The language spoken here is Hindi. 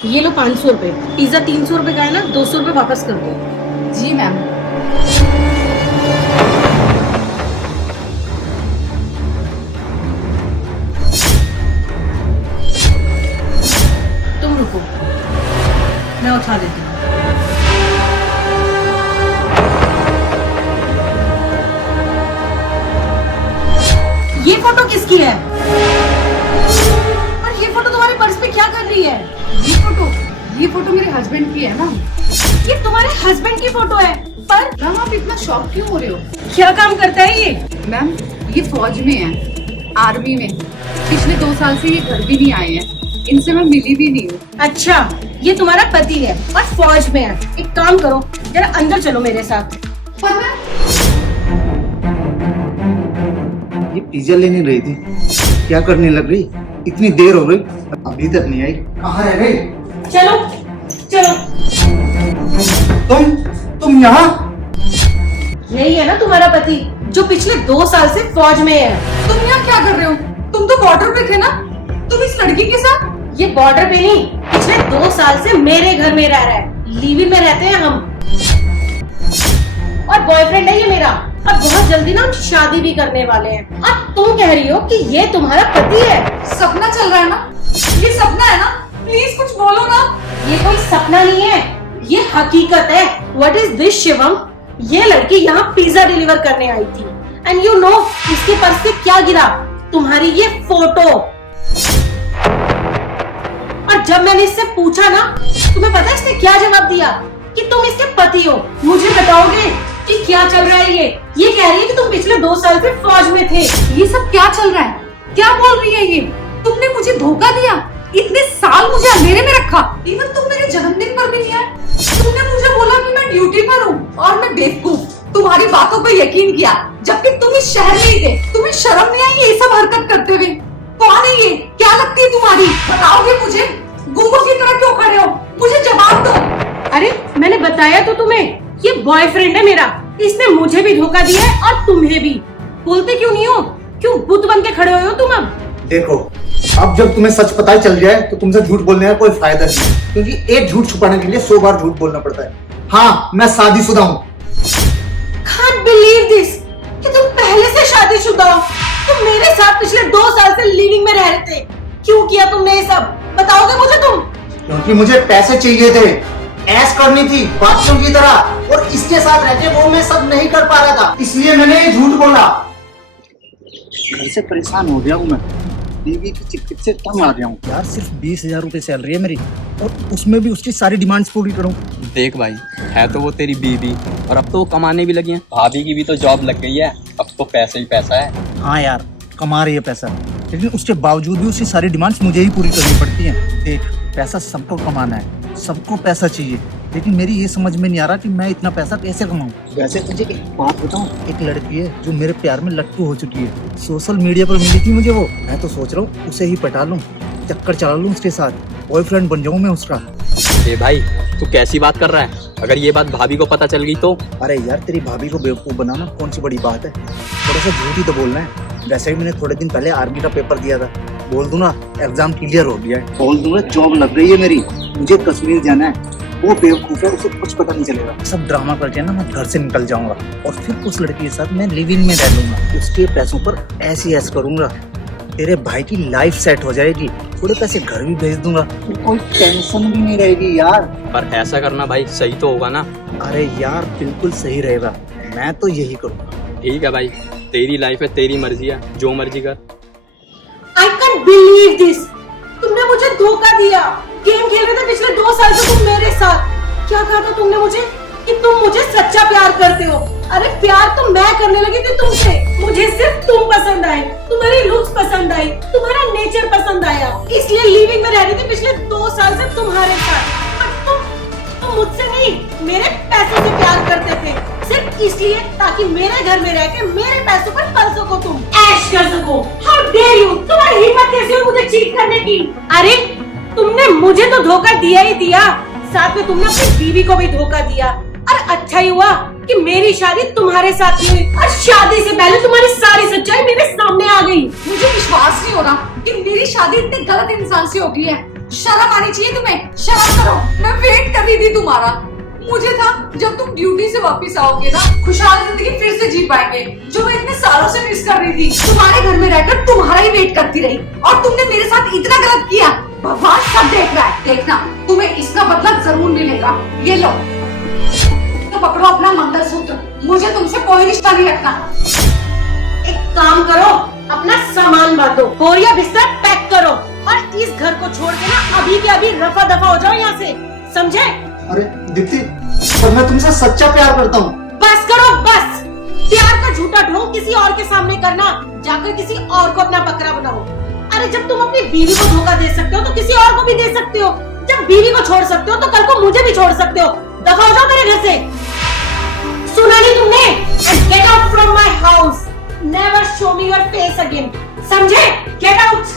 ये लो 500 रुपए। पिज्जा 300 रुपए का है ना, 200 रुपए वापस कर दो। जी मैम। तुम रुको, मैं उठा देती हूँ। ये फोटो किसकी है? और ये फोटो तुम्हारे पर्स पे क्या कर रही है? ये फोटो मेरे हस्बैंड की है ना। ये तुम्हारे हस्बैंड की फोटो है, पर मैम आप इतना शॉक क्यों हो रहे हो? क्या काम करता है ये? मैम ये फौज में है, आर्मी में। पिछले 2 साल से ये घर भी नहीं आए हैं, इनसे मैं मिली भी नहीं हूँ। अच्छा, ये तुम्हारा पति है और फौज में है। एक काम करो, जरा अंदर चलो मेरे साथ। पर मैं ये पिज्जा लेने रही थी, क्या करने लग रही? इतनी देर हो गई, अभी तक नहीं आई। कहाँ रह गई? चलो चलो। तुम यहाँ? यही है ना तुम्हारा पति, जो पिछले 2 साल से फौज में है। तुम यहाँ क्या कर रहे हो? तुम तो बॉर्डर पे थे ना, तुम इस लड़की के साथ? ये बॉर्डर पे नहीं, पिछले 2 साल से मेरे घर में रह रहा है। लिव-इन में रहते हैं हम, और बॉयफ्रेंड है ये मेरा। और बहुत जल्दी ना हम शादी भी करने वाले हैं। अब तुम कह रही हो कि ये तुम्हारा पति है? सपना चल रहा है ना? ये सपना है ना? प्लीज कुछ बोलो ना। ये कोई सपना नहीं है, ये हकीकत है। What is this Shivam? ये लड़की यहाँ पिज्जा डिलीवर करने आई थी, एंड यू नो इसके पर्स से क्या गिरा? तुम्हारी ये फोटो। और जब मैंने इससे पूछा ना, तुम्हें पता है इसने क्या जवाब दिया? कि तुम इसके पति हो। मुझे बताओगे कि क्या चल रहा है ये कह रही है कि तुम पिछले 2 साल से फौज में थे। ये सब क्या चल रहा है? क्या बोल रही है ये? तुमने मुझे धोखा दिया, इतने साल मुझे अंधेरे में रखा। इवन तुम मेरे जन्मदिन पर भी नहीं आए। तुमने मुझे बोला कि मैं ड्यूटी पर हूँ, और मैं बेवकूफ तुम्हारी बातों पर यकीन किया, जबकि तुम इस शहर में ही थे। तुम्हें शर्म नहीं आई ये सब हरकत करते हुए? कौन है ये? क्या लगती है तुम्हारी? बताओगे मुझे? गुंगों की तरह क्यों खड़े हो? मुझे जवाब दो। अरे मैंने बताया तो तुम्हें, ये बॉयफ्रेंड है मेरा। इसने मुझे भी धोखा दिया है और तुम्हें भी। बोलते क्यों नहीं हो? क्यों बुत बन के खड़े हुए हो तुम? अब देखो, अब जब तुम्हें सच पता चल जाए तो तुमसे झूठ बोलने का कोई फायदा नहीं, क्योंकि एक झूठ छुपाने के लिए 100 बार झूठ बोलना पड़ता है। हाँ, मैं शादीशुदा हूँ। Can't believe this कि तुम पहले से शादीशुदा हो। तुम मेरे साथ पिछले 2 साल से लिविंग में रह रहे थे। क्यों किया तुमने ये सब? बताओगे मुझे तुम? क्योंकि मुझे पैसे चाहिए थे, ऐश करनी थी बादशाह की तरह, और इसके साथ रहते वो मैं सब नहीं कर पा रहा था, इसलिए मैंने ये झूठ बोला। घर से परेशान हो गया हूँ मैं, बीवी की चिक से तंग आ गया हूँ यार। सिर्फ 20,000 रुपए सैलरी है मेरी, और उसमें भी उसकी सारी डिमांड्स पूरी करूँ। देख भाई, है तो वो तेरी बीवी, और अब तो वो कमाने भी लगी है। भाभी की भी तो जॉब लग गई है, अब तो पैसा ही पैसा है। हाँ यार, कमा रही है पैसा, लेकिन उसके बावजूद भी उसकी सारी डिमांड्स मुझे ही पूरी करनी पड़ती हैं। देख, पैसा सबको कमाना है, सबको पैसा चाहिए, लेकिन मेरी ये समझ में नहीं आ रहा कि मैं इतना पैसा कैसे कमाऊं। वैसे तुझे एक बात बताऊं, एक लड़की है जो मेरे प्यार में लट्टू हो चुकी है। सोशल मीडिया पर मिली थी मुझे वो। मैं तो सोच रहा हूँ उसे ही पटा लूं, चक्कर चला लूं उसके साथ, बॉयफ्रेंड बन जाऊं मैं उसका। ए भाई, तू कैसी बात कर रहा है? अगर ये बात भाभी को पता चल गई तो? अरे यार, तेरी भाभी को बेवकूफ बनाना कौन सी बड़ी बात है? थोड़ा सा झूठ ही तो बोलना है। वैसे भी मैंने थोड़े दिन पहले आर्मी का पेपर दिया था, बोल दूं ना एग्जाम क्लियर हो गया है, बोल दूंगा जॉब लग गई है मेरी, मुझे कश्मीर जाना है। वो बेवकूफ है, उसे कुछ पता नहीं चलेगा। सब ड्रामा करके ना मैं घर से निकल जाऊंगा, और फिर उस लड़की के साथ मैं लिव इन में रह लूंगा। उसके पैसों पर ऐसी ऐश करूंगा, तेरे भाई की लाइफ सेट हो जाएगी। थोड़े पैसे घर भी भेज दूंगा, कोई टेंशन भी नहीं रहेगी यार। पर ऐसा करना भाई सही तो होगा ना? अरे यार, बिल्कुल सही रहेगा, मैं तो यही करूंगा। ठीक है भाई, तेरी लाइफ है, तेरी मर्जी है, जो मर्जी कर। I can't believe this! तुमने मुझे धोखा दिया। गेम खेल रहे थे पिछले 2 साल से तुम मेरे साथ। क्या कहा था तुमने मुझे? कि तुम मुझे सच्चा प्यार करते हो। अरे प्यार तो मैं करने लगी थी तुमसे। मुझे सिर्फ तुम पसंद आए, तुम्हारी लुक्स पसंद आई, तुम्हारा नेचर पसंद आया, इसलिए लिविंग में रह रही थी पिछले 2 साल से तुम्हारे साथ। पर तुम मुझसे नहीं, मेरे पैसों से प्यार करते थे, सिर्फ इसलिए ताकि मेरे घर में रह के मेरे पैसों पर पल सको, तुम ऐश कर सको। How dare you! तुम्हारी हिम्मत कैसे हुई मुझे चीट करने की? अरे तुमने मुझे तो धोखा दिया ही दिया, साथ में तुमने अपनी बीवी को भी धोखा दिया। और अच्छा ही हुआ कि मेरी शादी तुम्हारे साथ हुई, और शादी से पहले तुम्हारी सारी सच्चाई मेरे सामने आ गई। मुझे विश्वास नहीं हो रहा कि मेरी शादी इतने गलत इंसान से हो गई है। शर्म आनी चाहिए तुम्हें, शर्म करो। मैं वेट कर रही थी तुम्हारा। मुझे था जब तुम ड्यूटी से वापस आओगे ना, खुशहाल जिंदगी फिर से जी पाएंगे, जो मैं इतने सालों से मिस कर रही थी। तुम्हारे घर में रहकर तुम्हारा ही वेट करती रही और तुमने मेरे साथ इतना गलत किया। भगवान सब देख रहा है, देखना तुम्हें इसका बदला जरूर मिलेगा। ये लो, तो पकड़ो अपना मंगलसूत्र, मुझे तुमसे कोई रिश्ता नहीं रखना। एक काम करो, अपना सामान बांधो, बोरिया बिस्तर पैक करो और इस घर को छोड़ के ना अभी के अभी रफा दफा हो जाओ यहाँ से, समझे? अरे दीप्ति, पर मैं तुमसे सच्चा प्यार करता हूँ। बस करो बस। प्यार का झूठा ढोंग किसी और के सामने करना, जाकर किसी और को अपना बकरा बनाओ। अरे जब तुम अपनी बीवी को धोखा दे सकते हो तो किसी और को भी दे सकते हो। जब बीवी को छोड़ सकते हो तो कल को मुझे भी छोड़ सकते हो। दफा हो जाओ मेरे घर से। सुना नहीं तुमने? And get out from my house. Never show me your face again. समझे? Get out.